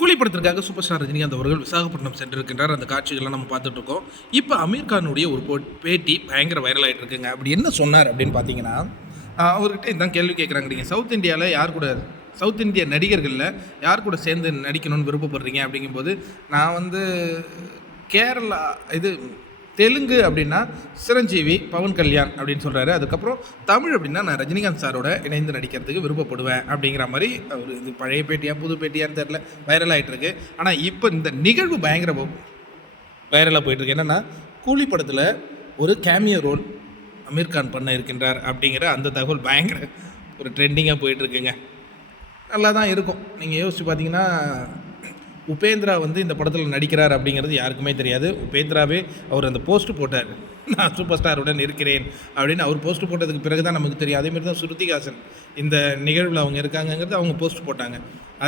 கூலி படத்திற்காக super star Rajinikanth அவர்கள் விசாகப்பட்டினம் சென்றிருக்கின்றார். அந்த காட்சிகள்லாம் நம்ம பார்த்துட்டு இருக்கோம். இப்போ அமீர் கானுடைய ஒரு பேட்டி பயங்கர வைரல் ஆகிட்டு இருக்குங்க. அப்படி என்ன சொன்னார் அப்படின்னு பார்த்தீங்கன்னா, அவர்கிட்ட இதான் கேள்வி கேட்குறாங்க. நீங்கள் சவுத் இந்தியாவில் யார் கூட, சவுத் இந்திய நடிகர்களில் யார் கூட சேர்ந்து நடிக்கணும்னு விருப்பப்படுறீங்க அப்படிங்கும்போது, நான் வந்து கேரளா தெலுங்கு அப்படின்னா சிரஞ்சீவி, பவன் கல்யாண் அப்படின்னு சொல்கிறாரு. அதுக்கப்புறம் தமிழ் அப்படின்னா நான் ரஜினிகாந்த் சாரோட இணைந்து நடிக்கிறதுக்கு விருப்பப்படுவேன் அப்படிங்கிற மாதிரி அவர் இது பழைய பேட்டியா புது பேட்டியான்னு தெரில, வைரல் ஆகிட்டு இருக்கு. ஆனால் இப்போ இந்த நிகழ்வு பயங்கர வைரலாக போயிட்டுருக்கு. என்னென்னா, கூலி படத்தில் ஒரு கேமியோ ரோல் அமீர் கான் பண்ண இருக்கின்றார் அப்படிங்கிற அந்த தகவல் பயங்கர ஒரு ட்ரெண்டிங்காக போயிட்டுருக்குங்க. நல்லா தான் இருக்கும். நீங்கள் யோசிச்சு பார்த்தீங்கன்னா, உபேந்திரா இந்த படத்தில் நடிக்கிறார் அப்படிங்கிறது யாருக்குமே தெரியாது. உபேந்திராவே அவர் அந்த போஸ்ட்டு போட்டார், நான் சூப்பர் ஸ்டாருடன் இருக்கிறேன் அப்படின்னு. அவர் போஸ்ட்டு போட்டதுக்கு பிறகு தான் நமக்கு தெரியும். அதேமாதிரி தான் ஸ்ருதிஹாசன் இந்த நிகழ்வில் அவங்க இருக்காங்கங்கிறது அவங்க போஸ்ட் போட்டாங்க.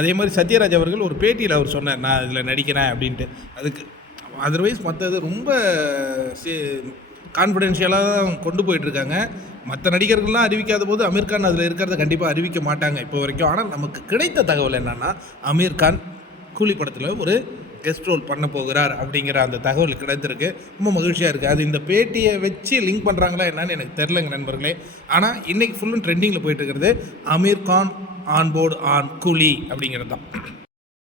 அதே மாதிரி சத்யராஜ் அவர்கள் ஒரு பேட்டியில் அவர் சொன்னார், நான் இதில் நடிக்கிறேன் அப்படின்ட்டு. அதுக்கு அதர்வைஸ் மற்றது ரொம்ப கான்ஃபிடென்ஷியலாக தான் கொண்டு போயிட்டுருக்காங்க. மற்ற நடிகர்கள்லாம் அறிவிக்காத போது அமீர் கான் அதில் இருக்கிறத கண்டிப்பாக அறிவிக்க மாட்டாங்க இப்போ வரைக்கும். ஆனால் நமக்கு கிடைத்த தகவல் என்னென்னா, அமீர் கான் கூலி படத்தில் ஒரு கெஸ்ட் ரோல் பண்ண போகிறார் அப்படிங்கிற அந்த தகவல் கிடைத்திருக்கு. ரொம்ப மகிழ்ச்சியாக இருக்குது. அது இந்த பேட்டியை வச்சு லிங்க் பண்ணுறாங்களா என்னன்னு எனக்கு தெரிலங்க நண்பர்களே. ஆனால் இன்றைக்கி ஃபுல்லும் ட்ரெண்டிங்கில் போயிட்டு இருக்கிறது Aamir Khan on board on Coolie அப்படிங்கிறது தான்.